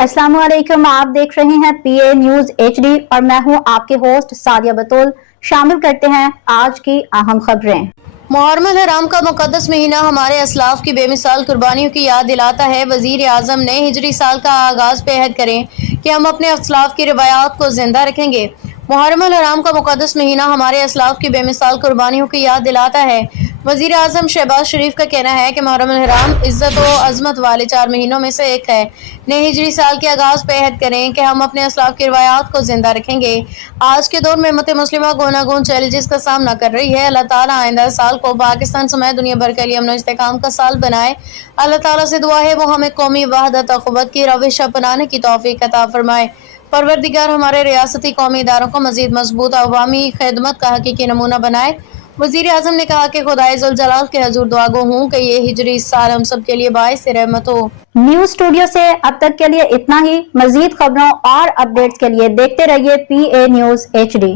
अस्सलाम वालेकुम। आप देख रहे हैं पीए न्यूज एचडी और मैं हूं आपके होस्ट सादिया बतूल। शामिल करते हैं आज की अहम खबरें। मुहर्रम हराम का मुकद्दस महीना हमारे असलाफ की बेमिसाल कुर्बानियों की याद दिलाता है। वज़ीर आज़म ने हिजरी साल का आगाज़ पे अहद करें कि हम अपने असलाफ की रिवायात को जिंदा रखेंगे। मुहर्रम हराम का मुकद्दस महीना हमारे असलाफ की बेमिसाल कुर्बानियों की याद दिलाता है। वज़ीर आज़म शहबाज शरीफ का कहना है कि मुहर्रम हराम इज़्ज़त व अज़मत वाले 4 महीनों में से एक है। ने हिजरी साल के आगाज़ पे अहद करें कि हम अपने असलाफ की रिवायात को जिंदा रखेंगे। आज के दौर में उम्मत मुस्लिमा गूनागून चैलेंजेस का सामना कर रही है। अल्लाह ताला आइंदा साल को पाकिस्तान समेत दुनिया भर के लिए अमन इस्तेहकाम का साल बनाए। अल्लाह ताला से दुआ है वो हमें कौमी वहदत और क़ुव्वत की रविश अपनाने की तौफीक अता फरमाए। परवरदिगार हमारे रियासती कौमी इदारों को मज़ीद मजबूत अवामी खिदमत का हकीकी नमूना बनाए। वज़ीर आज़म ने कहा कि खुदाए जुल जलाल के हजूर दुआ गो हूँ कि ये हिजरी साल हम सब के लिए बाइस रहमत हो। न्यूज स्टूडियो से अब तक के लिए इतना ही। मजीद खबरों और अपडेट्स के लिए देखते रहिए पीए न्यूज एचडी।